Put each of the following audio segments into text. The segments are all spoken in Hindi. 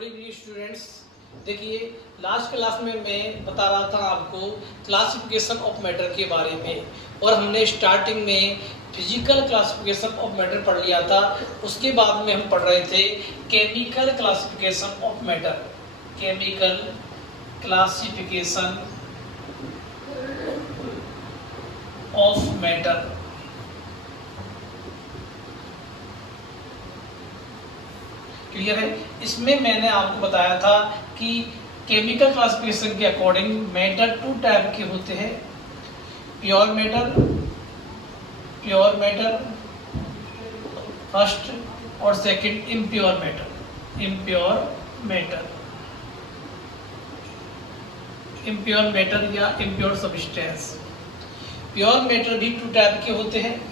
Good evening students. देखिए, लास्ट क्लास में मैं बता रहा था आपको क्लासिफिकेशन ऑफ मैटर के बारे में, और हमने स्टार्टिंग में फिजिकल क्लासिफिकेशन ऑफ मैटर पढ़ लिया था। उसके बाद में हम पढ़ रहे थे chemical classification of matter. Chemical classification of matter. Clear है? इसमें मैंने आपको बताया था कि केमिकल क्लासिफिकेशन के अकॉर्डिंग मैटर टू टाइप के होते हैं, प्योर मैटर फर्स्ट, और second impure matter. Impure matter या इम्प्योर सब्सटेंस। प्योर मैटर भी टू टाइप के होते हैं,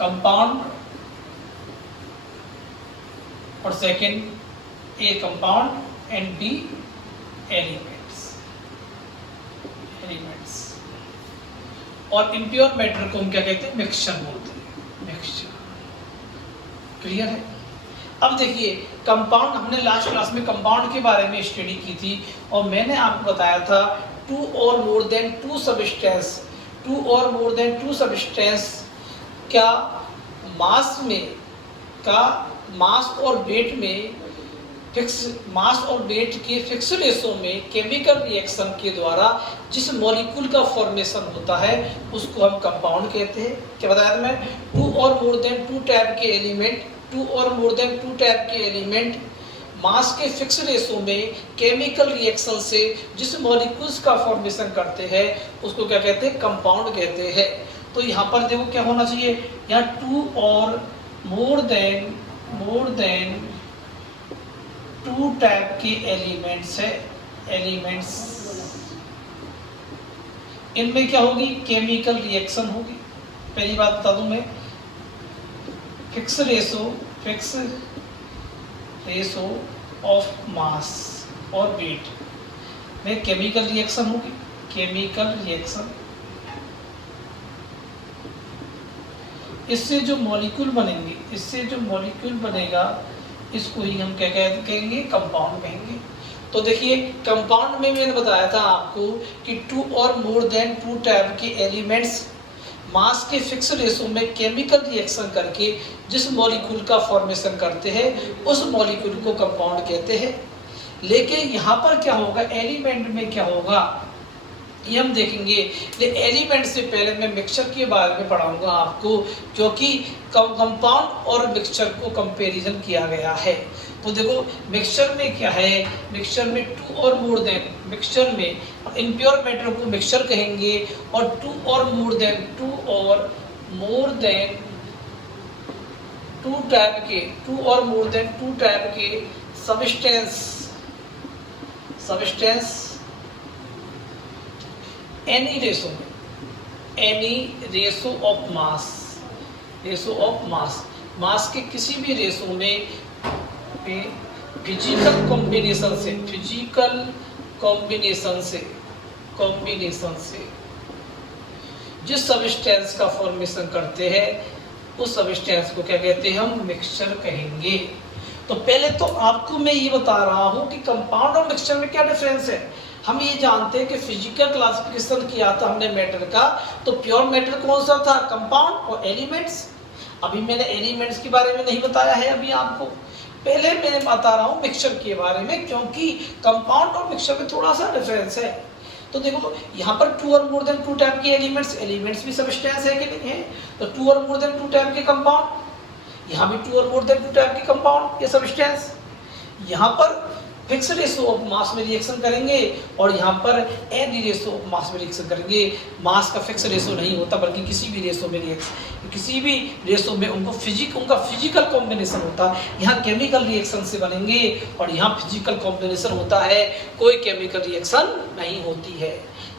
कंपाउंड और second A compound and B elements. और इम्प्योर मैटर को हम क्या कहते हैं? मिक्सचर बोलते हैं, मिक्सचर। क्लियर है? अब देखिए, कंपाउंड, हमने लास्ट क्लास में कंपाउंड के बारे में स्टडी की थी, और मैंने आपको बताया था टू और मोर देन टू सब्सटेंस क्या मास और वेट में के फिक्स रेशो में केमिकल रिएक्शन के द्वारा जिस मॉलिक्यूल का फॉर्मेशन होता है उसको हम कंपाउंड कहते हैं। क्या बताया था मैं? टू और मोर देन टू टाइप के एलिमेंट मास के फिक्स रेशो में केमिकल रिएक्शन से जिस मॉलिक्यूल्स का फॉर्मेशन करते हैं उसको क्या कहते हैं? कंपाउंड कहते हैं। तो यहाँ पर देखो क्या होना चाहिए, यहाँ टू और मोर देन टू टाइप के एलिमेंट्स है, इनमें क्या होगी? केमिकल रिएक्शन होगी। पहली बात बता दूं मैं, फिक्स रेशो ऑफ मास और वेट में केमिकल रिएक्शन होगी। इससे जो मॉलिक्यूल बनेगा इसको ही हम क्या कहेंगे? कंपाउंड कहेंगे। तो देखिए, कंपाउंड में मैंने बताया था आपको कि टू और मोर देन टू टाइप के एलिमेंट्स मास के फिक्स रेशो में केमिकल रिएक्शन करके जिस मॉलिक्यूल का फॉर्मेशन करते हैं उस मॉलिक्यूल को कंपाउंड कहते हैं। लेकिन यहाँ पर क्या होगा, एलिमेंट में क्या होगा ये हम देखेंगे। एलिमेंट से पहले मैं मिक्सचर के बारे में पढ़ाऊंगा आपको, क्योंकि कंपाउंड और मिक्सचर को कंपैरिजन किया गया है। तो देखो, मिक्सचर में क्या है? मिक्सचर में टू और मोर देन, मिक्सचर में इम्प्योर मैटर को मिक्सचर कहेंगे, और टू और मोर देन टू टाइप के substance any ratio of mass के किसी भी रेशो में फिजिकल कॉम्बिनेशन से जिस सब्सटेंस का फॉर्मेशन करते हैं उस सब्सटेंस को क्या कहते हैं? हम मिक्सचर कहेंगे। तो पहले तो आपको मैं ये बता रहा हूँ कि कंपाउंड और मिक्सचर में क्या डिफरेंस है। हम ये जानते हैं कि फिजिकल क्लासिफिकेशन किया था हमने मैटर का, तो प्योर मैटर कौन सा था? कंपाउंड और एलिमेंट्स। अभी मैंने एलिमेंट्स के बारे में नहीं बताया है अभी आपको, पहले मैं बता रहा हूँ मिक्सचर के बारे में, क्योंकि कंपाउंड और मिक्सचर में थोड़ा सा डिफरेंस है। तो देखो, यहाँ पर टू और मोर देन टू टाइप के एलिमेंट्स भी सब्सटेंस है कि नहीं है? तो टू और मोर देन टू टाइप के कंपाउंड, यहाँ भी टू और मोर देन टू टाइप के कंपाउंड या सब्सटेंस। यहाँ पर फिक्स रेशो ऑफ मास में रिएक्शन करेंगे और यहाँ पर एनी रेशो ऑफ मास में रिएक्शन करेंगे। मास का फिक्स रेशो नहीं होता, बल्कि किसी भी रेशो में उनका फिजिकल कॉम्बिनेशन होता है। यहाँ केमिकल रिएक्शन से बनेंगे और यहाँ फिजिकल कॉम्बिनेशन होता है, कोई केमिकल रिएक्शन नहीं होती है।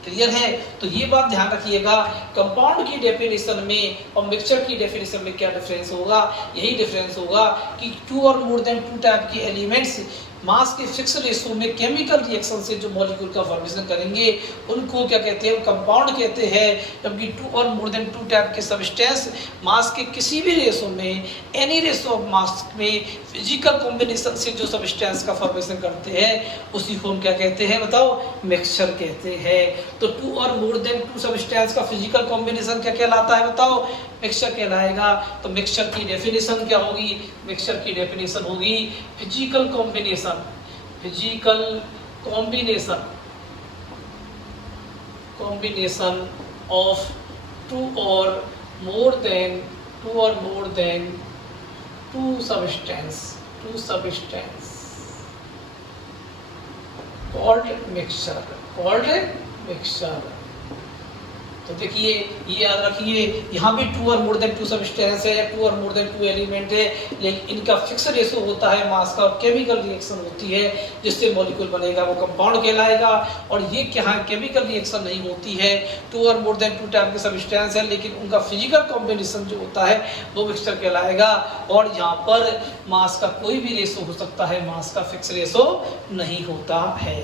क्लियर है? तो ये बात ध्यान रखिएगा, कंपाउंड की डेफिनेशन में और मिक्सचर की डेफिनेशन में क्या डिफरेंस होगा? यही डिफरेंस होगा कि टू और मोर देन टू टाइप के एलिमेंट्स मास के फिक्स रेशो में केमिकल रिएक्शन से जो मॉलिक्यूल का फॉर्मेशन करेंगे उनको क्या कहते हैं, कंपाउंड कहते हैं। जबकि 2 और मोर देन 2 टाइप के सब्सटेंस मास के किसी भी रेशो में, एनी रेशो ऑफ मास में फिजिकल कॉम्बिनेशन से जो सब्सटेंस का फॉर्मेशन करते हैं उसी को हम क्या कहते हैं, बताओ, मिक्सचर कहते हैं। तो 2 और मोर देन 2 सब्सटेंस का फिजिकल कॉम्बिनेशन क्या कहलाता है, बताओ, मिक्सचर कहलाएगा। तो मिक्सचर की डेफिनेशन क्या होगी, मिक्सचर की डेफिनेशन होगी physical combination, physical combination, combination of 2 और more then 2 substance called mixture। तो देखिए, ये याद रखिए, यहाँ भी 2 और मोर देन 2 सब्सटेंस है, 2 और मोर देन 2 एलिमेंट है, लेकिन इनका फिक्स रेशो होता है मास का और केमिकल रिएक्शन होती है जिससे मॉलिक्यूल बनेगा वो कंपाउंड कहलाएगा। और ये क्या है, केमिकल रिएक्शन नहीं होती है, 2 और मोर देन 2 टाइप के सब्सटेंस है, लेकिन उनका फिजिकल कॉम्बिनेशन जो होता है वो मिक्सचर कहलाएगा। और यहाँ पर मास का कोई भी रेशो हो सकता है, मास का फिक्स रेशो नहीं होता है।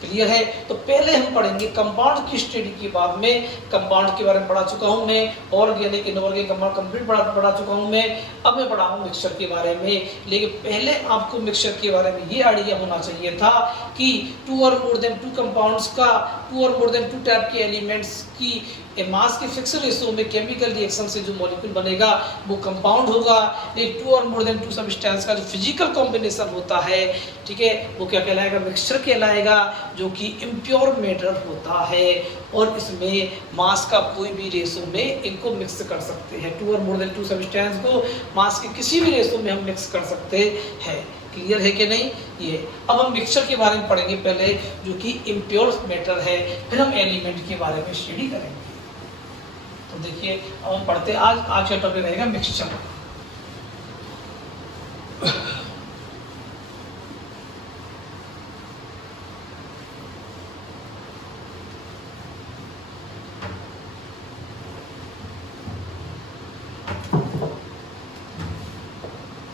क्लियर है। तो पहले हम पढ़ेंगे कंपाउंड की स्टडी के बाद में, कंपाउंड के बारे में पढ़ा चुका हूं मैं, ऑर्गेनिक इनऑर्गेनिक कंपाउंड कंप्लीट पढ़ा चुका हूं मैं। अब मैं पढ़ा हूं मिक्सचर के बारे में। लेकिन पहले आपको मिक्सचर के बारे में ये आइडिया होना चाहिए था कि 2 और मोर देन 2 कंपाउंड्स का, 2 और मोर देन 2 टाइप के एलिमेंट्स की मास के फिक्स रेशो में केमिकल रिएक्शन से जो मॉलिक्यूल बनेगा वो कंपाउंड होगा। लेकिन 2 और मोर देन 2 सब्सटेंस का जो फिजिकल कॉम्बिनेशन होता है, ठीक है, वो क्या कहलाएगा, मिक्सचर कहलाएगा, जो कि इम्प्योर मैटर होता है। और इसमें मास का कोई भी रेशो में इनको मिक्स कर सकते हैं। 2 और मोर देन 2 सब्सटेंस को मास के किसी भी रेशो में हम मिक्स कर सकते हैं। क्लियर है कि नहीं। ये अब हम मिक्सचर के बारे में पढ़ेंगे पहले, जो कि इम्प्योर मैटर है, फिर हम एलिमेंट के बारे में स्टडी करेंगे। तो देखिए, अब हम पढ़ते हैं, आज का टॉपिक रहेगा मिक्सचर।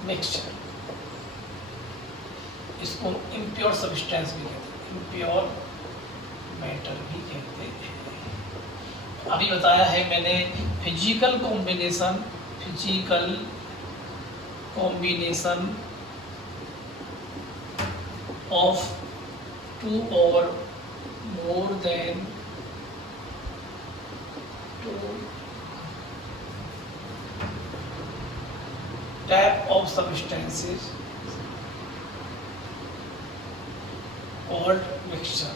मिक्सचर, इसको इम्प्योर सब्सटेंस भी कहते हैं, इम्प्योर मैटर भी कहते हैं। अभी बताया है मैंने फिजिकल कॉम्बिनेशन ऑफ 2 और more then 2 type of substances called mixture.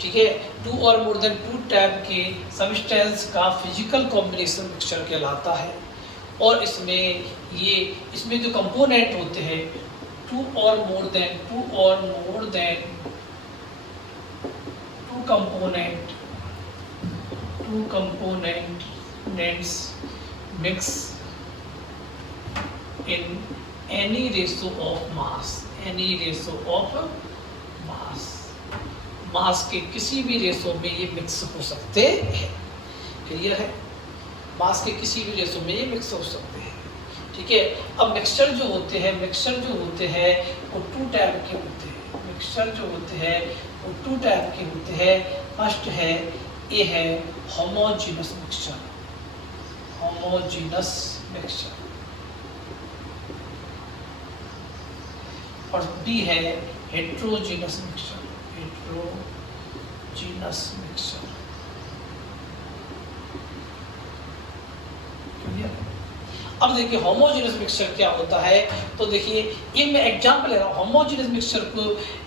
ठीक है, 2 और मोर देन 2 टाइप के सब्सटेंस का फिजिकल कॉम्बिनेशन मिक्सचर कहलाता है। और इसमें जो कंपोनेंट होते हैं 2 और more then 2 components mix in any ratio of mass के किसी भी रेशो में ये मिक्स हो सकते हैं। क्लियर है, मास के किसी भी रेशो में ये मिक्स हो सकते हैं। ठीक है, अब मिक्सचर जो होते हैं वो 2 टाइप के होते हैं। मिक्सचर जो होते हैं वो 2 टाइप के होते हैं। फर्स्ट है, ये है होमोजेनस मिक्सचर, और बी है हेट्रोजीनस मिक्सचर, अब देखिए होमोजेनस मिक्सचर क्या होता है। तो देखिए, एक मैं एग्जांपल ले रहा हूँ होमोजेनस मिक्सचर को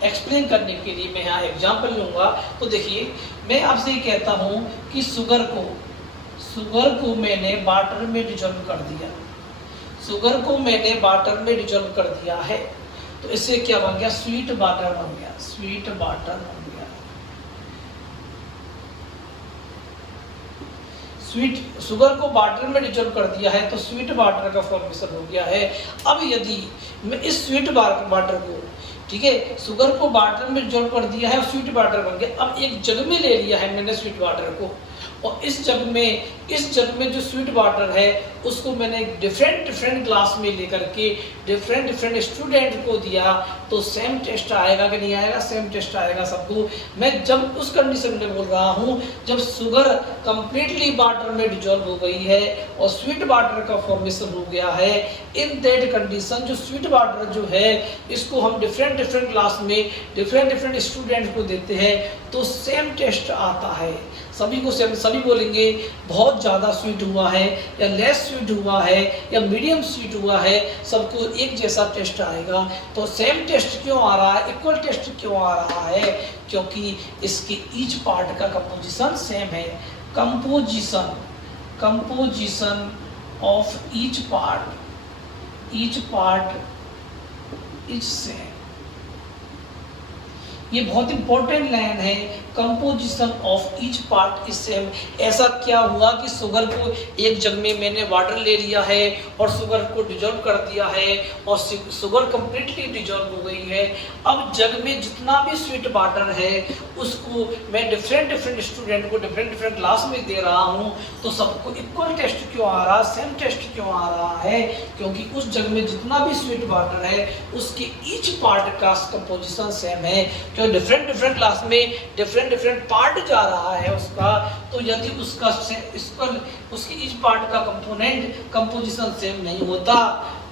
एक्सप्लेन करने के लिए। मैं यहाँ एग्जांपल लूँगा। तो देखिए, मैं आपसे ये कहता हूँ कि शुगर को मैंने वाटर में डिजोल्व कर दिया, है, तो इससे क्या बन गया, स्वीट वाटर बन गया। शुगर को वाटर में डिजोल्व कर दिया है तो स्वीट वाटर का फॉर्मेशन हो गया है। अब यदि मैं इस स्वीट वाटर को, ठीक है, शुगर को वाटर में डिजोल्व कर दिया है और स्वीट वाटर बन गया। अब एक जग में ले लिया है मैंने स्वीट वाटर को, और इस जग में जो स्वीट वाटर है उसको मैंने डिफरेंट ग्लास में लेकर के डिफरेंट स्टूडेंट को दिया, तो सेम टेस्ट आएगा कि नहीं आएगा? सेम टेस्ट आएगा सबको। मैं जब उस कंडीशन में बोल रहा हूँ जब शुगर कंप्लीटली वाटर में डिजॉल्व हो गई है और स्वीट वाटर का फॉर्मेशन हो गया है, इन दैट कंडीशन जो स्वीट वाटर जो है इसको हम डिफरेंट ग्लास में डिफरेंट स्टूडेंट को देते हैं तो सेम टेस्ट आता है। सभी को सेम, सभी बोलेंगे बहुत ज़्यादा स्वीट हुआ है या लेस स्वीट हुआ है या मीडियम स्वीट हुआ है, सबको एक जैसा टेस्ट आएगा। तो सेम टेस्ट क्यों आ रहा है, इक्वल टेस्ट क्यों आ रहा है? क्योंकि इसके ईच पार्ट का कंपोजिशन सेम है। Composition of each part is same. ये बहुत इंपॉर्टेंट लाइन है, composition of each part is same. ऐसा क्या हुआ कि शुगर को एक जग में मैंने वाटर ले लिया है और शुगर को डिजॉल्व कर दिया है और शुगर कंप्लीटली डिजॉल्व हो गई है। अब जग में जितना भी स्वीट वाटर है उसको मैं डिफरेंट स्टूडेंट को डिफरेंट ग्लास में दे रहा हूँ, तो सबको इक्वल टेस्ट क्यों आ रहा, सेम टेस्ट क्यों आ रहा है? क्योंकि उस जग में जितना भी स्वीट वाटर है उसके ईच पार्ट का कंपोजिशन सेम है। जो डिफरेंट क्लास में डिफरेंट पार्ट जा रहा है उसका, तो यदि उसका उसकी ईच पार्ट का कंपोजिशन सेम नहीं होता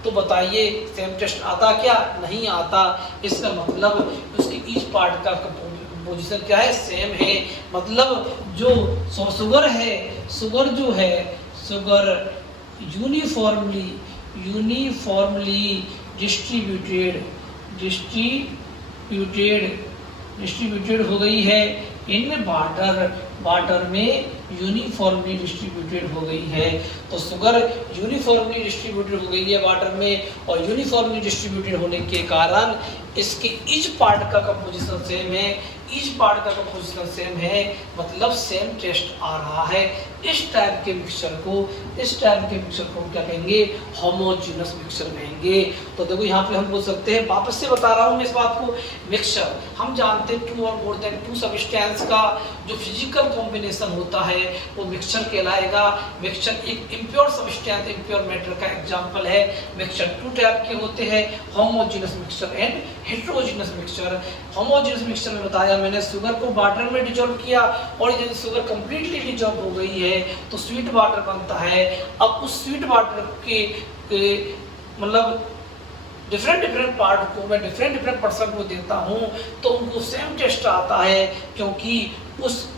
तो बताइए सेम टेस्ट आता क्या? नहीं आता। इसका मतलब उसकी ईच पार्ट का कंपोजिशन क्या है? सेम है। मतलब जो शुगर है, शुगर यूनिफॉर्मली डिस्ट्रीब्यूटेड हो गई है इन वाटर में यूनिफॉर्मली डिस्ट्रीब्यूटेड हो गई है। तो शुगर यूनिफॉर्मली डिस्ट्रीब्यूटेड हो गई है वाटर में और यूनिफॉर्मली डिस्ट्रीब्यूटेड होने के कारण इसके ईच पार्ट का कंपोजिशन सेम है। ईच पार्ट का कंपोजिशन सेम है मतलब सेम टेस्ट आ रहा है। इस टाइप के मिक्सचर को हम क्या कहेंगे? होमोजेनस मिक्सचर कहेंगे। तो देखो यहाँ पे हम बोल सकते हैं, वापस से बता रहा हूँ मैं इस बात को, मिक्सचर हम जानते हैं 2 और मोर देन 2 सब्सटेंस का जो फिजिकल कॉम्बिनेशन होता है वो मिक्सचर कहलाएगा। मिक्सचर एक इम्प्योर सब्सटेंस, इम्प्योर मैटर का एग्जाम्पल है। मिक्सचर 2 टाइप के होते हैं, homogeneous mixture and heterogeneous mixture. Homogeneous mixture में बताया मैंने, शुगर को वाटर में डिजॉल्व किया और यदि शुगर कंप्लीटली डिजॉल्व हो गई है तो स्वीट वाटर बनता है। अब उस स्वीट वाटर के मतलब डिफरेंट पार्ट को मैं डिफरेंट पर्सन को देता हूँ तो उनको सेम टेस्ट आता है, क्योंकि उस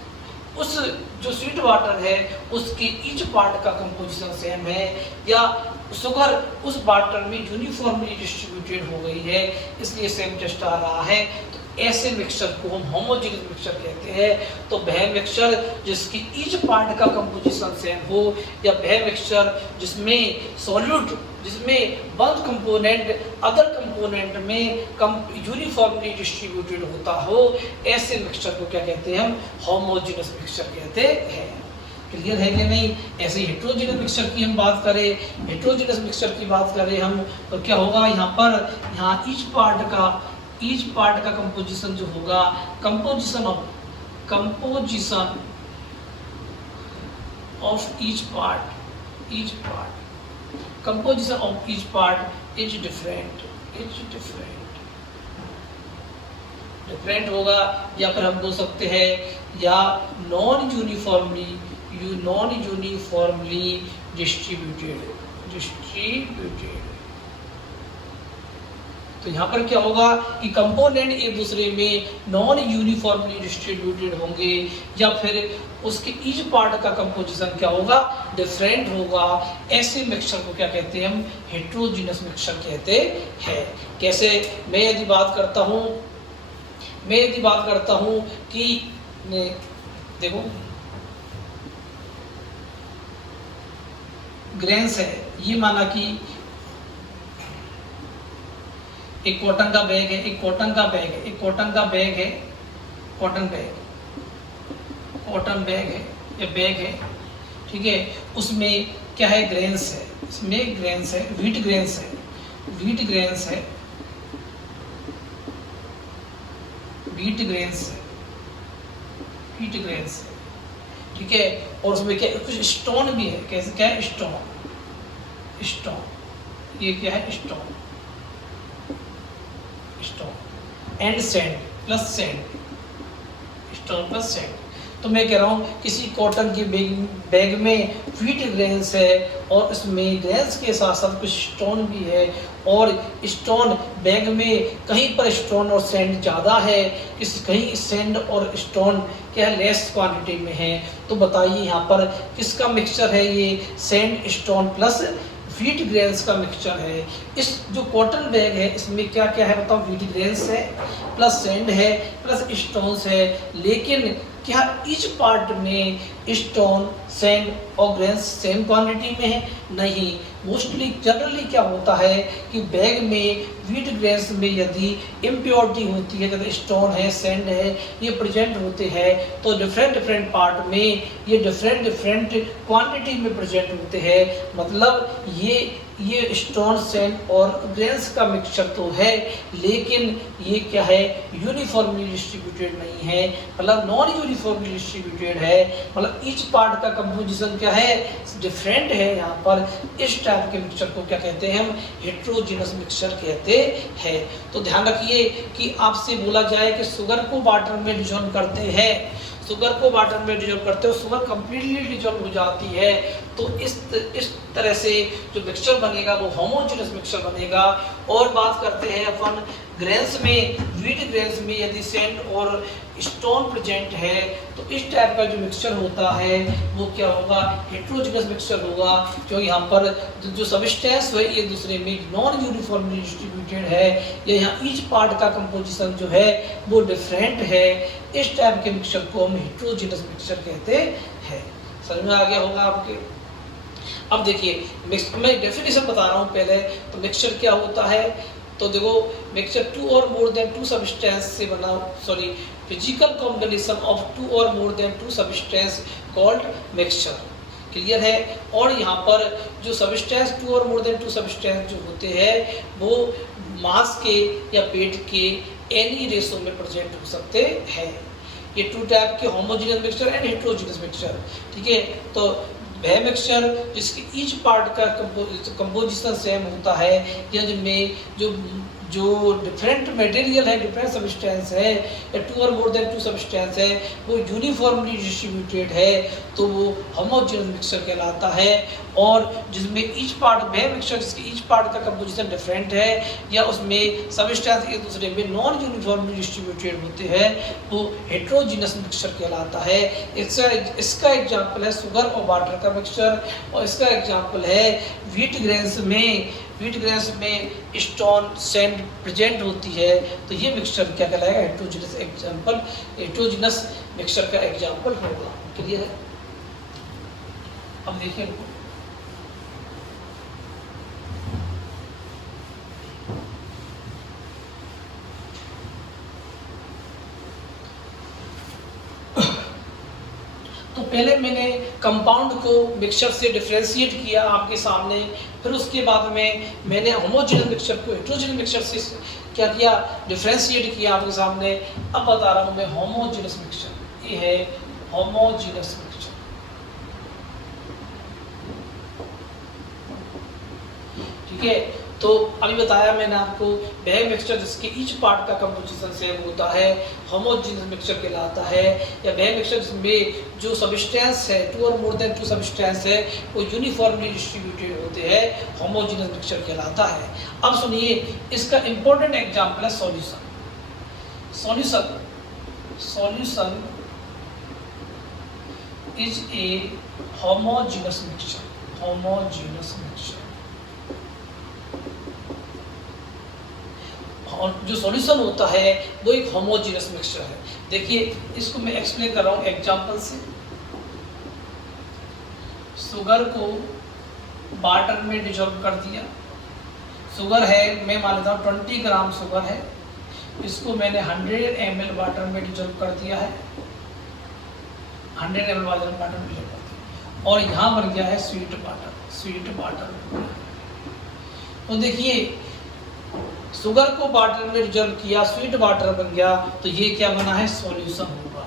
जो स्वीट वाटर है उसके ईच पार्ट का कंपोजिशन सेम है, या शुगर उस वाटर में यूनिफॉर्मली डिस्ट्रीब्यूटेड हो गई है इसलिए सेम टेस्ट आ रहा है। तो ऐसे मिक्सचर को हम होमोजेनियस मिक्सचर कहते हैं। तो वह मिक्सचर जिसकी ईच पार्ट का कंपोजिशन सेम हो, या वह मिक्सचर जिसमें सॉल्यूट, जिसमें वन कंपोनेंट अदर कंपोनेंट में यूनिफॉर्मली डिस्ट्रीब्यूटेड होता हो, ऐसे मिक्सचर को क्या कहते हैं? हम होमोजेनियस मिक्सचर कहते हैं। क्लियर है कि नहीं? ऐसे हेट्रोजेनियस मिक्सचर की हम बात करें, हेट्रोजेनियस मिक्सचर की बात करें हम, तो क्या होगा यहाँ पर? ईच पार्ट का कंपोजिशन जो होगा, composition of each part is different होगा। या फिर हम बोल सकते हैं या नॉन यूनिफॉर्मली डिस्ट्रीब्यूटेड। तो यहाँ पर क्या होगा कि कंपोनेंट एक दूसरे में नॉन यूनिफॉर्मली डिस्ट्रीब्यूटेड होंगे, या फिर उसके ईच पार्ट का कंपोजिशन क्या होगा? डिफरेंट होगा। ऐसे मिक्सचर को क्या कहते हैं? हम हेट्रोजीनस मिक्सचर कहते हैं। कैसे? मैं यदि बात करता हूँ कि देखो ग्रेन्स है, ये माना कि एक कॉटन का बैग है, कॉटन बैग है, ठीक है। उसमें क्या है? ग्रेन्स है, इसमें ग्रेन्स है, व्हीट ग्रेन्स है, ठीक है। और उसमें क्या कुछ स्टोन भी है, कैसे क्या है, स्टोन, स्टोन, ये क्या है, stone, stone and sand plus sand, stone plus sand. तो मैं कह रहा हूँ किसी कॉटन की बैग में व्हीट ग्रेन्स है और उसमें ग्रेन्स के साथ साथ कुछ स्टोन भी है, और स्टोन बैग में कहीं पर स्टोन और सैंड ज़्यादा है, कहीं सैंड और स्टोन क्या है, लेस क्वांटिटी में है। तो बताइए यहाँ पर किसका मिक्सचर है, ये sand stone plus wheat grains का मिक्सचर है। इस जो कॉटन बैग है इसमें क्या क्या है बताओ, व्हीट ग्रेन्स है प्लस सैंड है प्लस स्टोन्स है, लेकिन क्या ईच पार्ट में स्टोन सैंड और ग्रेन्स सेम क्वांटिटी में है, नहीं। मोस्टली जनरली क्या होता है कि बैग में व्हीट ग्रेन्स में यदि इम्प्योरिटी होती है, जैसे स्टोन है सैंड है ये प्रेजेंट होते हैं, तो डिफरेंट डिफरेंट पार्ट में ये डिफरेंट डिफरेंट क्वांटिटी में प्रेजेंट होते हैं। मतलब ये स्टोन सैंड और ग्रेन्स का मिक्सचर तो है, लेकिन ये क्या है, यूनिफॉर्मली डिस्ट्रीब्यूटेड नहीं है, मतलब नॉन यूनिफॉर्मली डिस्ट्रीब्यूटेड है। मतलब ईच पार्ट का कंपोजिशन क्या है, डिफरेंट है। यहाँ पर इस टाइप के मिक्सचर को क्या कहते हैं, हम हेट्रोजीनस मिक्सचर कहते हैं। तो ध्यान रखिए कि आपसे बोला जाए कि शुगर को वाटर में डिजोल्व करते हैं, शुगर को वाटर में डिजोल्व करते हो, शुगर कंप्लीटली डिजोल्व हो जाती है, तो इस तरह से जो मिक्सचर बनेगा वो होमोजेनस मिक्सचर बनेगा। और बात करते हैं अपन ग्रेन्स में, व्हीट ग्रेन्स में यदि सैंड और स्टोन प्रेजेंट है तो इस टाइप का जो मिक्सचर होता है वो क्या होगा, हेट्रोजीनस मिक्सचर होगा। जो यहाँ पर जो सबस्टेंस है ये दूसरे में नॉन यूनिफॉर्मली डिस्ट्रीब्यूटेड है, या यहाँ ईच पार्ट का कंपोजिशन जो है वो डिफरेंट है। इस टाइप के मिक्सचर को हम हेट्रोजीनस मिक्सचर कहते हैं। समझ में आ गया होगा आपके। अब देखिए मैं डेफिनेशन बता रहा हूँ पहले, तो मिक्सचर क्या होता है, तो देखो मिक्सचर टू और मोर देन टू सबस्टेंस से बना, sorry physical combination of two और more than two substance called mixture, clear है। और यहाँ पर जो सबस्टेंस टू और मोर देन टू सबस्टेंस जो होते हैं वो मास के या वेट के एनी रेशो में प्रेजेंट हो सकते हैं। ये टू टाइप के homogeneous mixture and heterogeneous mixture, ठीक है। तो वह मिक्सचर जिसकी ईच पार्ट का कंपोजिशन सेम होता है, या जिनमें जो डिफरेंट मटेरियल है, डिफरेंट सबस्टेंस है, या टू और मोर देन टू सबस्टेंस है, वो यूनिफॉर्मली डिस्ट्रीब्यूटेड है, तो वो होमोजेनियस मिक्सचर कहलाता है। और जिसमें ईच पार्ट वह मिक्सचर जिसकी ईच पार्ट का कंपोजिशन डिफरेंट है, या उसमें सबस्टेंस एक दूसरे में नॉन यूनिफॉर्मली डिस्ट्रीब्यूटेड होते हैं, वो हेट्रोजीनस मिक्सचर कहलाता है। इसका एग्जाम्पल है शुगर और वाटर का मिक्सचर, और इसका एग्जाम्पल है व्हीट ग्रेन्स में स्टोन सैंड प्रेजेंट होती है, तो ये मिक्सचर क्या कहलाएगा, हेट्रोजीनस मिक्सचर का एग्जाम्पल होगा। क्लियर है। अब देखिए तो पहले मैंने कंपाउंड को मिक्सचर से डिफरेंशिएट किया आपके सामने, फिर उसके बाद में मैंने होमोजेनियस मिक्सचर को हेट्रोजेनियस मिक्सचर से क्या किया, डिफरेंशिएट किया आपके सामने। अब बता रहा हूँ मैं होमोजेनियस मिक्सचर, ये है होमोजेनियस मिक्सचर, ठीक है। तो अभी बताया मैंने आपको वह मिक्सचर जिसके ईच पार्ट का कंपोजिशन सेम होता है होमोजेनियस मिक्सचर कहलाता है, या वह मिक्सचर जिसमें जो सबस्टेंस है टू और मोर देन टू सबस्टेंस है वो यूनिफॉर्मली डिस्ट्रीब्यूटेड होते हैं, होमोजेनियस मिक्सचर कहलाता है। अब सुनिए इसका इंपॉर्टेंट एग्जांपल है solution is a homogeneous mixture. और जो सॉल्यूशन होता है वो एक होमोजेनियस मिक्सचर है। देखिए इसको मैं एक्सप्लेन कर रहा हूँ एग्जांपल से। शुगर को वाटर में डिजोल्व कर दिया, शुगर है मैं मान लेता हूँ 20 ग्राम शुगर है, इसको मैंने 100 ml वाटर में डिजोल्व कर दिया है, 100 ml वाटर में डिजोल्व कर दिया, और यहाँ बन गया है स्वीट वाटर। तो देखिए शुगर को वाटर में डिजोल्व किया, स्वीट वाटर बन गया, तो ये क्या बना है, सॉल्यूशन होगा।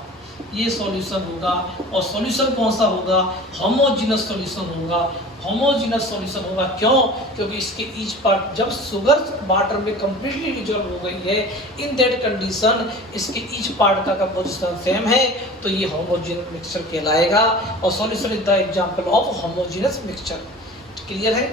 ये सॉल्यूशन होगा। और सॉल्यूशन कौन सा होगा? होमोजीनस सॉल्यूशन होगा। होमोजीनस सॉल्यूशन होगा क्यों? क्योंकि इसके ईच पार्ट जब शुगर वाटर में कंप्लीटली डिजॉल्व हो गई है, इन दैट कंडीशन इसके ईच पार्ट का कंपोजिशन सेम है, तो ये होमोजीनस मिक्सचर कहलाएगा। और solution is the example of homogeneous mixture. Clear है?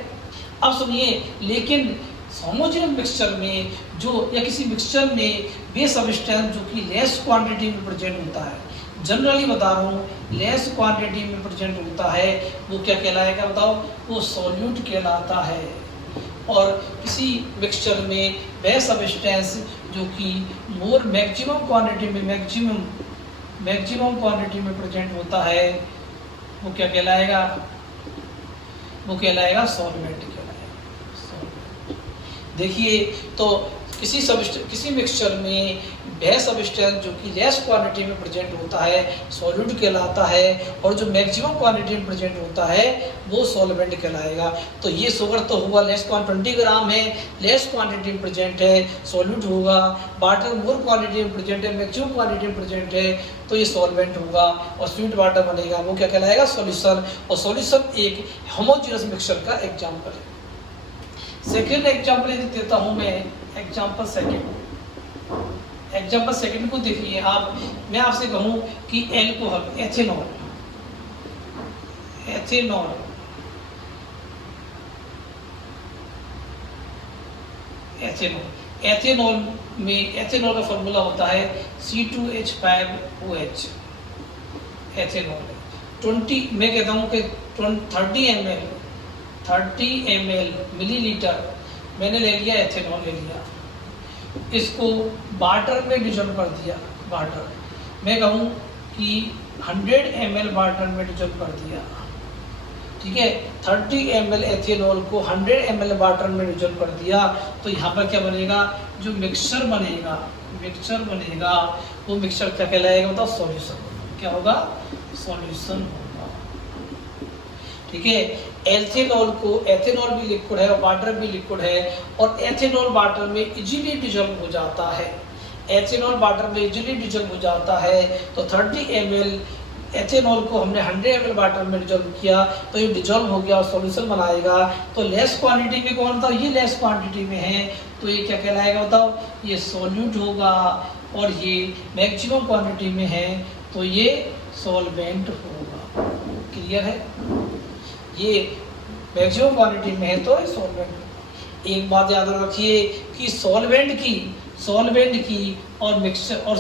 अब सुनिए, लेकिन होमोजेनियस मिक्सचर में जो या किसी मिक्सचर में वे सब्सटेंस जो कि लेस क्वांटिटी में प्रेजेंट होता है, जनरली बता रहा हूँ लेस क्वांटिटी में प्रेजेंट होता है, वो क्या कहलाएगा बताओ? वो सॉल्यूट कहलाता है। और किसी मिक्सचर में वह सब्सटेंस जो कि मोर मैक्सिमम क्वांटिटी में मैक्सिमम क्वांटिटी में प्रेजेंट होता है, वो क्या कहलाएगा? वो कहलाएगा सॉल्वेंट कहलाएगा। देखिए, तो किसी मिक्सचर में वह सब्सटेंस जो कि लेस क्वांटिटी में प्रेजेंट होता है सॉल्यूट कहलाता है, और जो मैक्सिमम क्वांटिटी में प्रेजेंट होता है वो सॉल्वेंट कहलाएगा। तो ये शुगर तो हुआ लेस क्वांटिटी 20 ग्राम है, लेस क्वांटिटी में प्रेजेंट है, सॉल्यूट होगा। वाटर मोर क्वांटिटी में प्रेजेंट है, मैक्सिमम क्वांटिटी में प्रेजेंट है, तो ये सॉल्वेंट होगा। और स्वीट वाटर बनेगा, वो क्या कहलाएगा? सॉल्यूशन। और सॉल्यूशन एक होमोजेनियस मिक्सचर का एग्जाम्पल है। सेकेंड एग्जाम्पल यदि देता हूँ मैं, एग्जाम्पल सेकेंड को देखिए आप। मैं आपसे कहूँ कि एल्कोहल, एथेनॉल एथेनॉल का फॉर्मूला होता है C2H5OH। एथेनॉल 20, मैं कहता हूँ कि 30 ml मिलीलीटर मैंने ले लिया, एथेनॉल ले लिया, इसको वाटर में डिजॉल्व कर दिया। वाटर मैं कहूँ कि 100 ml वाटर में डिजॉल्व कर दिया, ठीक है। 30 ml एथेनॉल को 100 ml वाटर में डिजॉल्व कर दिया, तो यहाँ पर क्या बनेगा? जो मिक्सचर बनेगा वो मिक्सचर क्या कहलाएगा? बताओ, सॉल्यूशन। क्या होगा? सॉल्यूशन होगा, ठीक है। एथेनॉल भी लिक्विड है और वाटर भी लिक्विड है, और एथेनॉल वाटर में इजीली डिजॉल्व हो जाता है। तो 30 ml एथेनॉल को हमने 100 ml वाटर में डिजॉल्व किया, तो ये डिजॉल्व हो गया और सॉल्यूशन बनाएगा। तो लेस क्वांटिटी में कौन था? ये लेस क्वांटिटी में है, तो ये क्या कहलाएगा बताओ? ये सॉल्यूट होगा। और ये मैक्सिमम क्वांटिटी में है, तो ये सॉल्वेंट होगा। क्लियर है? ये मैक्सिमम क्वांटिटी में है तो सॉल्वेंट। एक बात याद रखिए कि सॉल्वेंट की और मिक्सचर और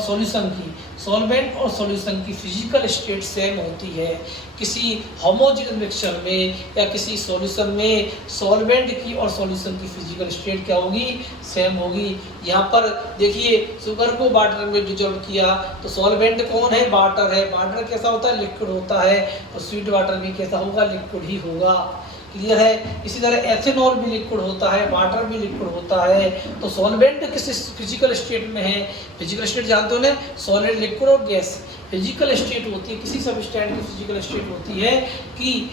सॉल्वेंट और सॉल्यूशन की फिजिकल स्टेट सेम होती है। किसी होमोजेनियस मिक्सचर में या किसी सॉल्यूशन में सॉल्वेंट की और सॉल्यूशन की फिजिकल स्टेट क्या होगी? सेम होगी। यहाँ पर देखिए, शुगर को वाटर में डिजॉल्व किया, तो सॉल्वेंट कौन है? वाटर है। वाटर कैसा होता है? लिक्विड होता है। और स्वीट वाटर भी कैसा होगा? लिक्विड ही होगा। क्लियर है? इसी तरह एथेनॉल भी लिक्विड होता है, वाटर भी लिक्विड होता है। तो सॉल्वेंट किस फिजिकल स्टेट में है? फिजिकल स्टेट जानते हो ना, सॉलिड, लिक्विड और गैस। फिजिकल स्टेट होती है, किसी सब्सटेंस की फिजिकल स्टेट होती है कि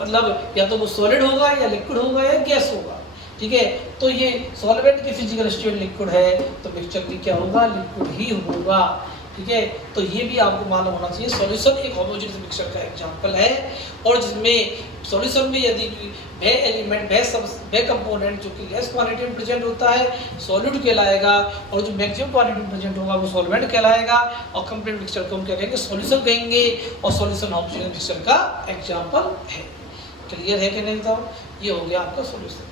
मतलब या तो वो सॉलिड होगा या लिक्विड होगा या गैस होगा, ठीक है। तो ये सॉल्वेंट की फिजिकल स्टेट लिक्विड है, तो मिक्सचर भी क्या होगा? लिक्विड ही होगा, ठीक है। तो ये भी आपको मालूम होना चाहिए। सॉल्यूशन एक होमोजेनियस मिक्सचर का एग्जांपल है, और जिसमें सॉल्यूशन में यदि वह एलिमेंट वह कंपोनेंट जो कि लेस क्वांटिटी में प्रेजेंट होता है सॉल्यूट कहलाएगा, और जो मैक्सिमम क्वांटिटी में प्रेजेंट होगा वो सॉल्वेंट कहलाएगा। और कंप्लीट मिक्सचर को हम क्या कहेंगे? सॉल्यूशन कहेंगे। और सॉल्यूशन होमोजेनियस मिक्सचर का एग्जांपल है। क्लियर है कि नहीं बताओ? ये हो गया आपका सॉल्यूशन।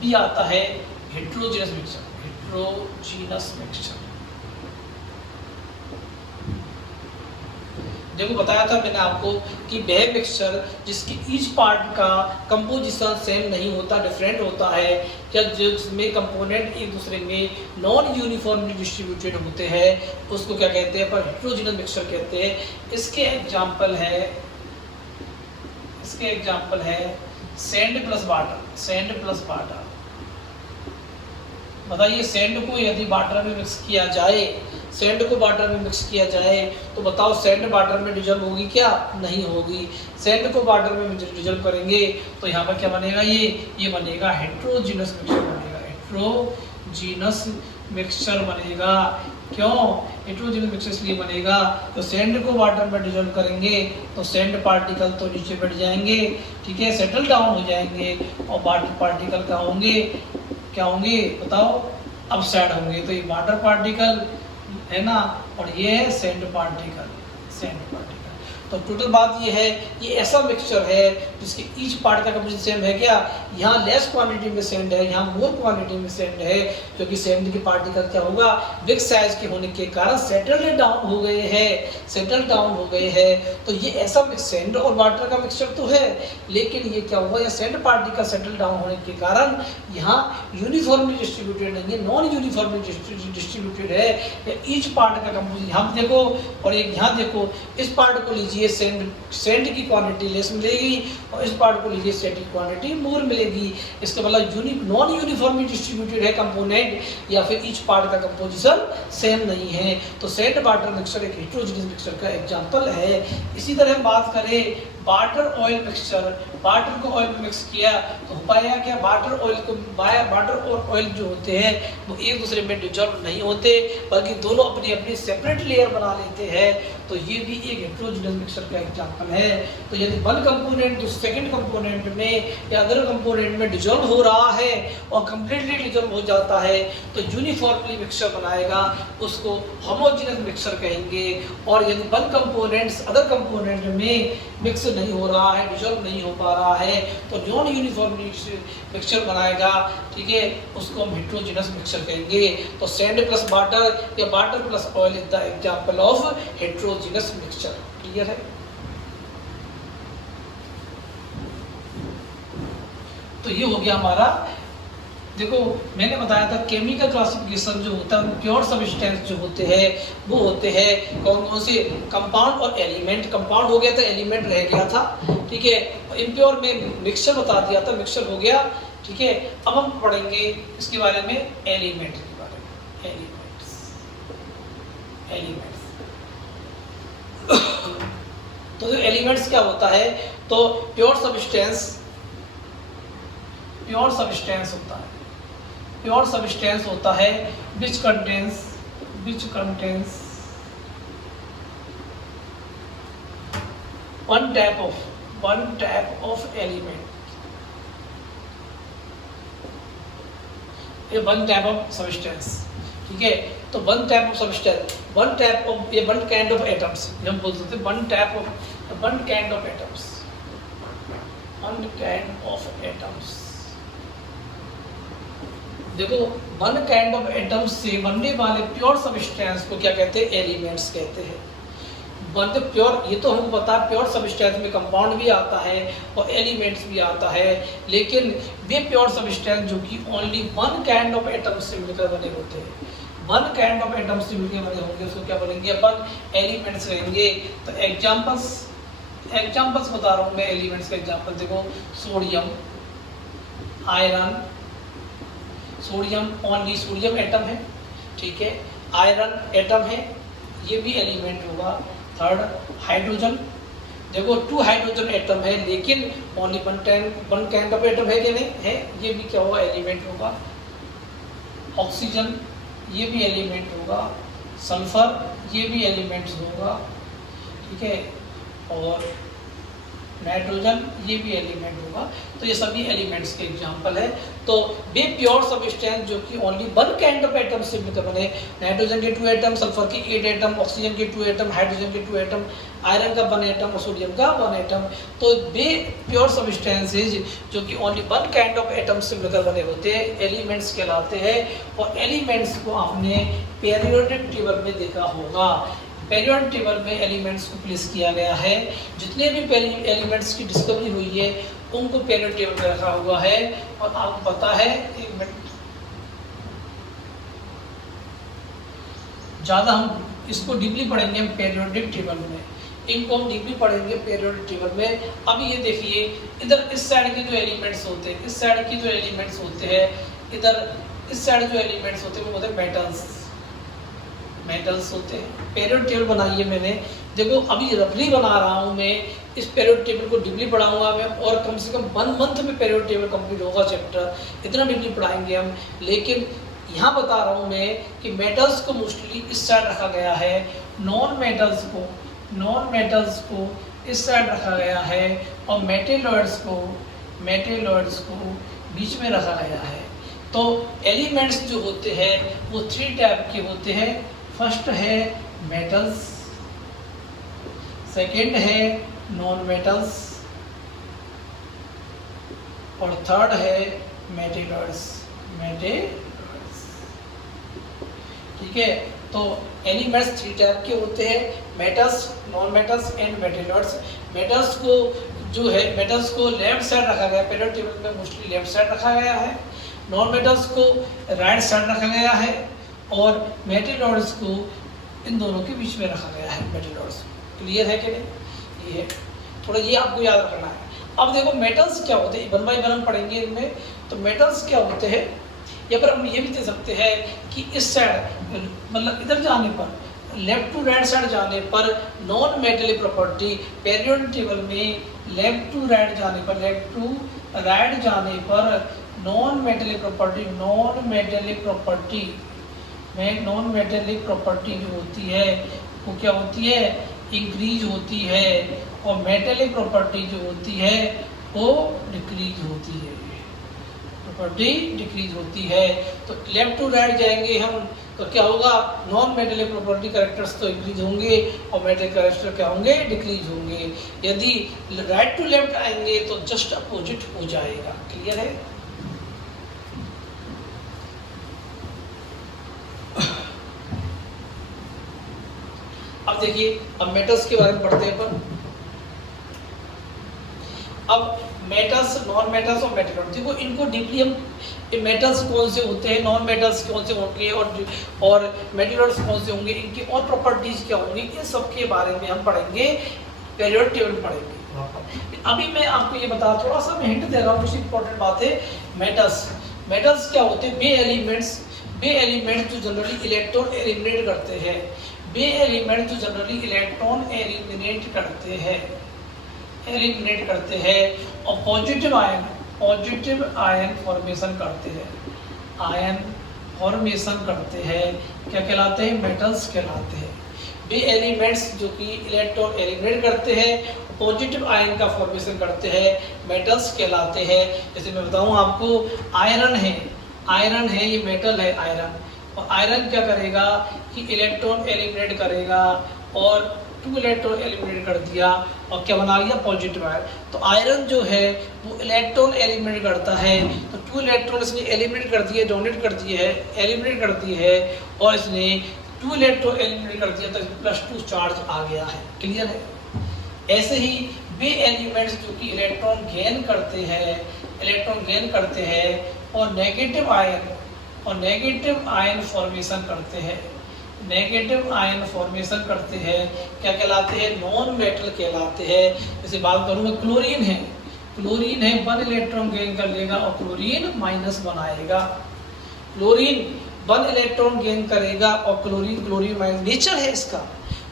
भी आता है हेट्रोजीनस मिक्सचर। देखो, बताया था मैंने आपको कि वह मिक्सचर जिसकी ईच पार्ट का कंपोजिशन सेम नहीं होता, डिफरेंट होता है, या जिसमें कंपोनेंट एक दूसरे में नॉन यूनिफॉर्मली डिस्ट्रीब्यूटेड होते हैं, उसको क्या कहते हैं? पर हेट्रोजीनस मिक्सचर कहते हैं। इसके एग्जाम्पल है सैंड प्लस वाटर। बताइए सैंड को यदि वाटर में मिक्स किया जाए, सैंड को वाटर में मिक्स किया जाए तो बताओ सैंड वाटर में डिजॉल्व होगी क्या? नहीं होगी। सैंड को वाटर में डिजॉल्व करेंगे तो यहाँ पर क्या बनेगा? ये बनेगा हेट्रोजीनस मिक्सचर बनेगा, हेट्रोजीनस मिक्सचर बनेगा। क्यों हेट्रोजीनस मिक्सचर इसलिए बनेगा तो सैंड को वाटर में डिजॉल्व करेंगे तो सैंड पार्टिकल तो नीचे बैठ जाएंगे, ठीक है, सेटल डाउन हो जाएंगे, और वाटर पार्टिकल क्या होंगे बताओ? अपसाइड होंगे। तो ये वाटर पार्टिकल है ना, और ये है सैंड पार्टिकल, सैंड पार्टिकल। तो टोटल बात ये है, ये ऐसा मिक्सचर है जिसके ईच पार्ट का कंपोजिशन सेम है क्या? यहाँ लेस क्वांटिटी में सैंड है, यहाँ मोर क्वांटिटी में सैंड है, क्योंकि सैंड के पार्टिकल क्या होगा? बिग साइज के होने के कारण सेटल डाउन हो गए हैं, सेटल डाउन हो गए हैं। तो ये ऐसा सैंड और वाटर का मिक्सचर तो है, लेकिन ये क्या हुआ? ये सैंड पार्टिकल सेटल डाउन होने के कारण यहाँ यूनिफॉर्मली डिस्ट्रीब्यूटेड नहीं है, नॉन यूनिफॉर्मली डिस्ट्रीब्यूटेड है। ईच पार्ट का कंपोजिशन यहाँ देखो और एक यहाँ देखो, इस पार्ट को लीजिए सैंड की क्वांटिटी लेस मिलेगी और इस पार्ट को लीजिए सैंड की क्वांटिटी मोर मिलेगी। इसका मतलब नॉन यूनिफॉर्मली डिस्ट्रीब्यूटेड है कंपोनेंट, या फिर ईच पार्ट का कंपोजिशन सेम नहीं है। तो सैंड वाटर मिक्सचर एक हेट्रोजीनियस मिक्सचर का एग्जांपल है। इसी तरह हम बात करें वाटर ऑयल मिक्सचर, वाटर को ऑयल में मिक्स किया तो हो पाएगा क्या? वाटर और ऑयल जो होते हैं वो एक दूसरे में डिजॉल्व नहीं होते, बल्कि दोनों अपनी अपनी सेपरेट लेयर बना लेते हैं। तो ये भी एक हेट्रोजीनियस मिक्सचर का एग्जांपल है। तो यदि वन कंपोनेंट जो सेकंड कंपोनेंट में या अदर कंपोनेंट में डिजॉल्व हो रहा है और कंप्लीटली डिजॉल्व हो जाता है तो यूनिफॉर्मली मिक्सचर बनाएगा, उसको होमोजेनियस मिक्सचर कहेंगे। और यदि वन कंपोनेंट्स अदर कंपोनेंट में मिक्स नहीं हो रहा है, डिजॉल्व नहीं हो पा रहा है, तो नॉन यूनिफॉर्मली मिक्सचर बनाएगा, ठीक है, उसको हम हेट्रोजीनियस मिक्सचर कहेंगे। तो सैंड प्लस वाटर या water plus oil is the example of heterogeneous mixture. Clear है? तो ये हो गया हमारा। देखो मैंने बताया था केमिकल क्लासिफिकेशन जो होता है प्योर सब्सटेंस जो होते हैं वो होते हैं कौन कौन से? कंपाउंड और एलिमेंट। कंपाउंड हो गया था, एलिमेंट रह गया था, ठीक है। इम्प्योर में मिक्सचर बता दिया था, मिक्सचर हो गया, ठीक है। अब हम पढ़ेंगे इसके बारे में एलिमेंट के बारे में, एलिमेंट्स। तो एलिमेंट्स क्या होता है? तो प्योर सब्सटेंस होता है, प्योर सब्सटेंस होता है which contains one type of element, ये one type of substance, ठीक है। तो one type of substance, one kind of atoms, हम बोल सकते हैं one kind of atoms। देखो वन काइंड ऑफ एटम्स से बनने वाले प्योर सब्सटेंस को क्या कहते हैं? एलिमेंट्स कहते हैं। बनते प्योर, ये तो हमको पता है प्योर सब्सटेंस में कंपाउंड भी आता है और एलिमेंट्स भी आता है, लेकिन वे प्योर सब्सटेंस जो कि only one kind of atoms से मिलकर बने होते हैं, वन काइंड ऑफ एटम्स से मिलकर बने होंगे, उसको क्या बोलेंगे अपन? एलिमेंट्स कहेंगे। तो एग्जाम्पल्स बता रहा हूँ मैं एलिमेंट्स का एग्जाम्पल। देखो sodium, iron, sodium only sodium atom है, ठीक है। आयरन एटम है, ये भी एलिमेंट होगा। थर्ड हाइड्रोजन, देखो 2 हाइड्रोजन एटम है लेकिन only one kind of atom है कि नहीं है, ये भी क्या होगा? एलिमेंट होगा। ऑक्सीजन ये भी एलिमेंट होगा। सल्फर ये भी एलिमेंट होगा, ठीक है। और नाइट्रोजन ये भी एलिमेंट होगा। तो ये सभी एलिमेंट्स के एग्जांपल है। तो वे प्योर सब्सटेंस जो कि only one kind of atom से मिलकर बने, नाइट्रोजन के 2 एटम, सल्फर के 8 एटम, ऑक्सीजन के 2 एटम, हाइड्रोजन के 2 एटम, आयरन का 1 एटम और सोडियम का 1 एटम। तो वे प्योर सब्सटेंसेज जो कि only one kind of atom से मिलकर बने होते हैं, एलिमेंट्स कहलाते हैं। और एलिमेंट्स को आपने पीरियोडिक टेबल में देखा होगा। पीरियोडिक टेबल में एलिमेंट्स को प्लेस किया गया है। जितने भी एलिमेंट्स की डिस्कवरी हुई है उनको पीरियोडिक टेबल में रखा हुआ है। और आपको पता है, एक मिनट, ज़्यादा हम इसको डीपली पढ़ेंगे हम पीरियोडिक टेबल में, इनको हम डीपली पढ़ेंगे पीरियोडिक टेबल में। अब ये देखिए इधर इस साइड के जो एलिमेंट्स होते हैं, इस साइड के जो एलिमेंट्स होते हैं, इधर इस साइड जो एलिमेंट्स होते हैं वो होते हैं मेटल्स होते हैं। पीरियड टेबल बनाई है मैंने, देखो अभी रफली बना रहा हूँ मैं, इस पीरियड टेबल को डीपली पढ़ाऊंगा मैं, और कम से कम 1 मंथ में पीरियड टेबल कंप्लीट होगा चैप्टर, इतना डीपली पढ़ाएंगे हम। लेकिन यहाँ बता रहा हूँ मैं कि मेटल्स को मोस्टली इस साइड रखा गया है, नॉन मेटल्स को इस साइड रखा गया है, और मेटेलॉइड्स को बीच में रखा गया है। तो एलिमेंट्स जो होते हैं वो 3 टाइप के होते हैं। फर्स्ट है मेटल्स, सेकंड है नॉन मेटल्स, और थर्ड है मेटेलॉइड्स। ठीक है, तो एलिमेंट्स 3 टाइप के होते हैं, metals, non metals and metalloids. Metals को जो है, मेटल्स को लेफ्ट साइड रखा गया है, पीरियड टेबल में मोस्टली लेफ्ट साइड रखा गया है। नॉन मेटल्स को राइट साइड रखा गया है, और मेटेलॉइड्स को इन दोनों के बीच में रखा गया है। मेटेलॉइड्स क्लियर है कि नहीं? ये थोड़ा ये आपको याद रखना है। अब देखो मेटल्स क्या होते हैं, 1 बाय 1 हम पढ़ेंगे इनमें। तो मेटल्स क्या होते हैं, या फिर हम ये भी दे सकते हैं कि इस साइड मतलब इधर जाने पर, लेफ्ट टू राइट साइड जाने पर non metallic property, period table में लेफ्ट टू राइट जाने पर नॉन मेटेलिक प्रॉपर्टी जो होती है वो क्या होती है, इंक्रीज होती है, और मेटेलिक प्रॉपर्टी जो होती है वो डिक्रीज होती है। तो लेफ्ट टू राइट जाएंगे हम तो क्या होगा, नॉन मेटेलिक प्रॉपर्टी कैरेक्टर्स तो इंक्रीज होंगे और मेटेलिक कैरेक्टर क्या होंगे, डिक्रीज होंगे। यदि राइट टू लेफ्ट आएंगे तो जस्ट अपोजिट हो जाएगा। क्लियर है? अब देखिए, अब मेटल्स के बारे में पढ़ते हैं अपन। अब मेटल्स, नॉन मेटल्स और मेटेलॉइड्स, देखो इनको डीपली हम, मेटल्स कौन से होते हैं, नॉन मेटल्स कौन से होंगे, और मेटेलॉइड्स कौन से होंगे, इनकी और प्रॉपर्टीज क्या होंगी, इन सब के बारे में हम पढ़ेंगे, पीरियड टेबल पढ़ेंगे। अभी मैं आपको ये बता, थोड़ा सा मैं हिंट दे रहा हूँ, कुछ इंपॉर्टेंट बात है। मेटल्स क्या होते हैं, वे एलिमेंट्स जो जनरली इलेक्ट्रॉन एलिमिनेट करते हैं, और पॉजिटिव आयन फॉर्मेशन करते हैं, क्या कहलाते हैं, मेटल्स कहलाते हैं। वे एलिमेंट्स जो कि इलेक्ट्रॉन एलिमिनेट करते हैं, पॉजिटिव आयन का फॉर्मेशन करते हैं, मेटल्स कहलाते हैं। जैसे मैं बताऊं आपको, आयरन है, ये मेटल है आयरन, और आयरन क्या करेगा कि इलेक्ट्रॉन एलिमिनेट करेगा, और 2 इलेक्ट्रॉन एलिमिनेट कर दिया और क्या बना लिया, पॉजिटिव आयन। तो आयरन जो है वो इलेक्ट्रॉन एलिमिनेट करता है, तो 2 इलेक्ट्रॉन इसने एलिमिनेट कर दिए, डोनेट कर दिए है, एलिमिनेट कर दी है, और इसने 2 इलेक्ट्रॉन एलिमिनेट कर दिया, तो +2 चार्ज आ गया है। क्लियर है? ऐसे ही वे एलिमेंट्स जो कि इलेक्ट्रॉन गेन करते हैं और नेगेटिव आयन फॉर्मेशन करते हैं, क्या कहलाते हैं, नॉन मेटल कहलाते हैं। जैसे बात करूँ मैं, क्लोरीन है, 1 इलेक्ट्रॉन गेन कर लेगा और क्लोरीन -1 आएगा। क्लोरीन 1 इलेक्ट्रॉन गेन करेगा और क्लोरीन माइनस, नेचर है इसका।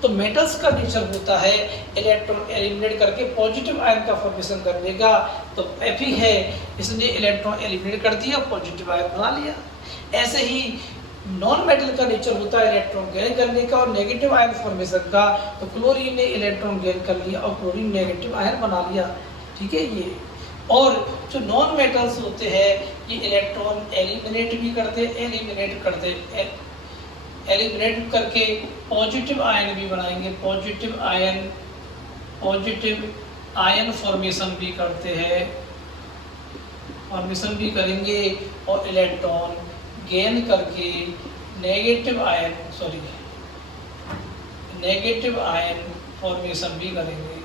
तो मेटल्स का नेचर होता है इलेक्ट्रॉन एलिमिनेट करके पॉजिटिव आयन का फॉर्मेशन करने का। तो Fe है, इसने इलेक्ट्रॉन एलिमिनेट कर दिया, पॉजिटिव आयन बना लिया। ऐसे ही नॉन मेटल का नेचर होता है इलेक्ट्रॉन गेन करने का और नेगेटिव आयन फॉर्मेशन का। तो क्लोरीन ने इलेक्ट्रॉन गेन कर लिया और क्लोरीन नेगेटिव आयन बना लिया। ठीक है ये। और जो नॉन मेटल्स होते हैं ये इलेक्ट्रॉन एलिमिनेट भी करते, एलिमिनेट करके पॉजिटिव आयन भी बनाएंगे, पॉजिटिव आयन फॉर्मेशन भी करते हैं, फॉर्मेशन भी करेंगे, और इलेक्ट्रॉन गेन करके नेगेटिव आयन फॉर्मेशन भी करेंगे,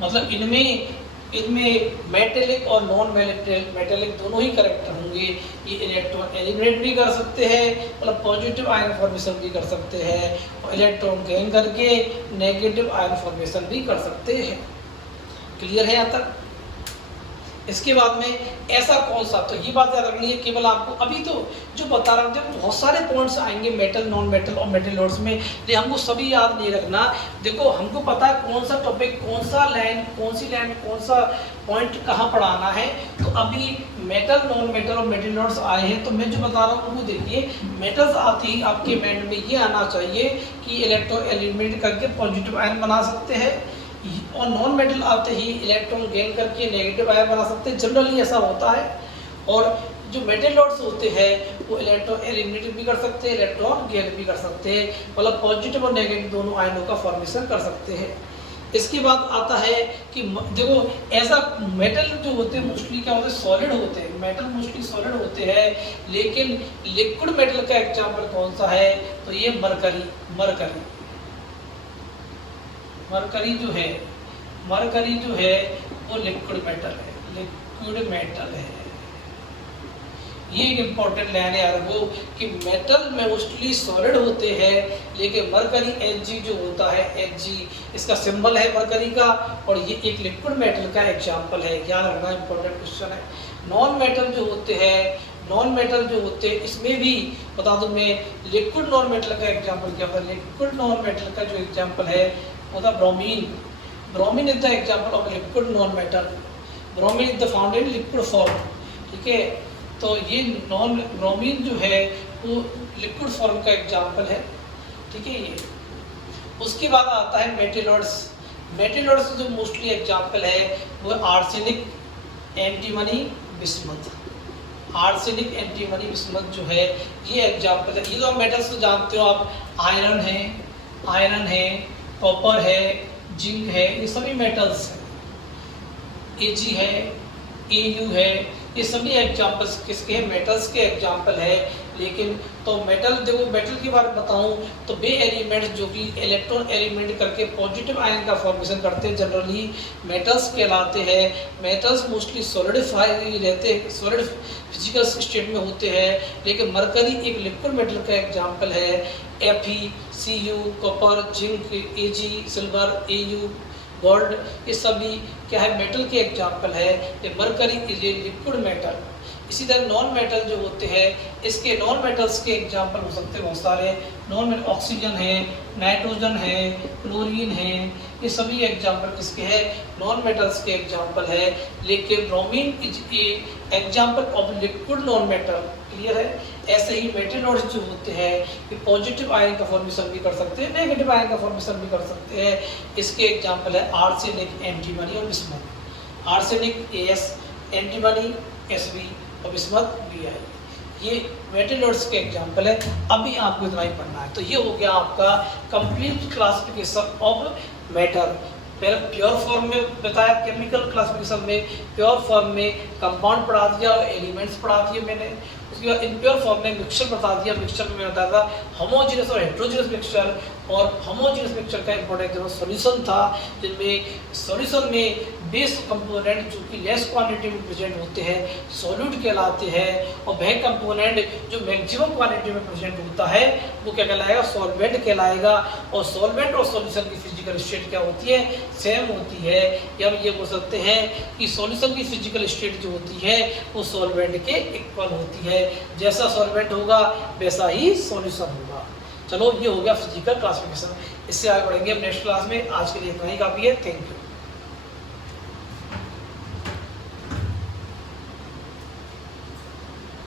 मतलब इनमें मेटेलिक और नॉन मेटेलिक दोनों ही करेक्टर होंगे। ये इलेक्ट्रॉन एलिमिनेट भी कर सकते हैं, मतलब पॉजिटिव आयन फॉर्मेशन भी कर सकते हैं, और इलेक्ट्रॉन गेन करके नेगेटिव आयन फॉर्मेशन भी कर सकते हैं। क्लियर है यहाँ तक? इसके बाद में ऐसा कौन सा, तो ये बात याद रखनी है केवल आपको। अभी तो जो बता रहा हूँ जब बहुत सारे पॉइंट्स आएंगे मेटल, नॉन मेटल और मेटल लोड्स में, लेकिन हमको सभी याद नहीं रखना। देखो हमको पता है कौन सा टॉपिक, कौन सा लाइन, कौन सी लाइन, कौन सा पॉइंट कहाँ पढ़ाना है। तो अभी मेटल, नॉन मेटल और मेटल लोड्स आए हैं, तो मैं जो बता रहा हूँ वो देखिए। मेटल्स आते ही आपके माइंड में ये आना चाहिए कि इलेक्ट्रॉन एलिमिनेट करके पॉजिटिव आयन बना सकते हैं, और नॉन मेटल आते ही इलेक्ट्रॉन गेन करके नेगेटिव आयन बना सकते हैं, जनरली ऐसा होता है। और जो मेटल लोड्स होते हैं वो इलेक्ट्रॉन एलिमिनेट भी कर सकते हैं, इलेक्ट्रॉन गेन भी कर सकते हैं, मतलब पॉजिटिव और नेगेटिव दोनों आयनों का फॉर्मेशन कर सकते हैं। इसके बाद आता है कि देखो ऐसा मेटल जो होते हैं मोस्टली क्या होते हैं, सॉलिड होते हैं। मेटल मोस्टली सॉलिड होते हैं, लेकिन लिक्विड मेटल का एग्जाम्पल कौन सा है, तो ये मरकरी। मरकरी जो है वो लिक्विड मेटल है। ये एक इम्पोर्टेंट लाइन है यार वो, कि मेटल में मोस्टली सॉलिड होते हैं, लेकिन मरकरी Mg जो होता है, Mg इसका सिंबल है मरकरी का, और ये एक लिक्विड मेटल का एग्जाम्पल है। याद रखना, इम्पोर्टेंट क्वेश्चन है। नॉन मेटल जो होते हैं इसमें भी बता दूं मैं, लिक्विड नॉन मेटल का एग्जाम्पल क्या होता है। लिक्विड नॉन मेटल का जो एग्जाम्पल है वो था bromine is the example of liquid non metal. Bromine is the found in liquid form, ठीक है। तो ये ब्रोमीन जो है वो लिक्विड फॉर्म का एग्जाम्पल है, ठीक है ये। उसके बाद आता है मेटलोड्स जो मोस्टली एग्जाम्पल है वो arsenic, antimony, bismuth. Arsenic, antimony, bismuth जो है ये एग्जाम्पल है। ये तो मेटल्स तो जानते हो आप, आयरन है, कॉपर है, जिंक है, ये सभी मेटल्स हैं। Ag है, Au है, ये सभी एग्जाम्पल्स किसके हैं, मेटल्स के एग्जाम्पल है। लेकिन तो मेटल, देखो मेटल के बारे में बताऊं तो वे एलिमेंट्स जो कि इलेक्ट्रॉन एलिमेंट करके पॉजिटिव आयन का फॉर्मेशन करते हैं, जनरली मेटल्स कहलाते हैं। मेटल्स मोस्टली सॉलिडिफाई रहते हैं, सॉलिड फिजिकल स्टेट में होते हैं, लेकिन मरकरी एक लिक्विड मेटल का एग्जाम्पल है। Fe, Cu, copper, zinc, Ag, silver, Au, gold, ये सभी क्या है, मेटल के एग्जाम्पल है। ये mercury is a liquid metal. इसी तरह नॉन मेटल जो होते हैं, इसके नॉन मेटल्स के एग्जाम्पल हो सकते हैं बहुत सारे। नॉन मेटल ऑक्सीजन है, नाइट्रोजन है, क्लोरीन है, ये सभी एग्जाम्पल किसके हैं, नॉन मेटल्स के एग्जाम्पल है। लेकिन bromine is a example of liquid non metal, clear है। ऐसे ही मेटलोड्स जो होते हैं ये पॉजिटिव आयन का फॉर्मेशन भी कर सकते हैं, नेगेटिव आयन का फॉर्मेशन भी कर सकते हैं। इसके एग्जाम्पल है आर्सेनिक, एंटीमनी और bismuth. Arsenic As, antimony Sb और बिस्मथ Bi, ये मेटलोड्स के एग्जाम्पल है। अभी आपको इतना ही पढ़ना है। तो ये हो गया आपका कंप्लीट क्लासिफिकेशन ऑफ मेटल। पहले प्योर फॉर्म में बताया, केमिकल क्लासिफिकेशन में प्योर फॉर्म में कंपाउंड पढ़ा दिया और एलिमेंट्स पढ़ा दिए मैंने। उसके बाद इम्प्योर फॉर्म में मिक्सचर बता दिया। मिक्सचर में मैं बताया था होमोजीनियस और हेट्रोजीनियस मिक्सचर, और होमोजीनियस मिक्सचर का इंपॉर्टेंट जो सॉल्यूशन था, जिनमें सॉल्यूशन में बेस कंपोनेंट जो कि लेस क्वांटिटी में प्रेजेंट होते हैं सॉल्यूट कहलाते हैं, और वह कंपोनेंट जो मैक्सिमम क्वांटिटी में प्रेजेंट होता है वो क्या कहलाएगा, सॉल्वेंट कहलाएगा। और सॉल्वेंट और सॉल्यूशन की फिजिकल स्टेट क्या होती है, सेम होती है। या हम ये बोल सकते हैं कि सॉल्यूशन की फिजिकल स्टेट जो होती है वो सॉल्वेंट के इक्वल होती है। जैसा सॉल्वेंट होगा वैसा ही सॉल्यूशन होगा। चलो ये हो गया फिजिकल क्लासिफिकेशन। इससे आगे बढ़ेंगे हम नेक्स्ट क्लास में। आज के लिए इतना ही काफ़ी है। Thank you.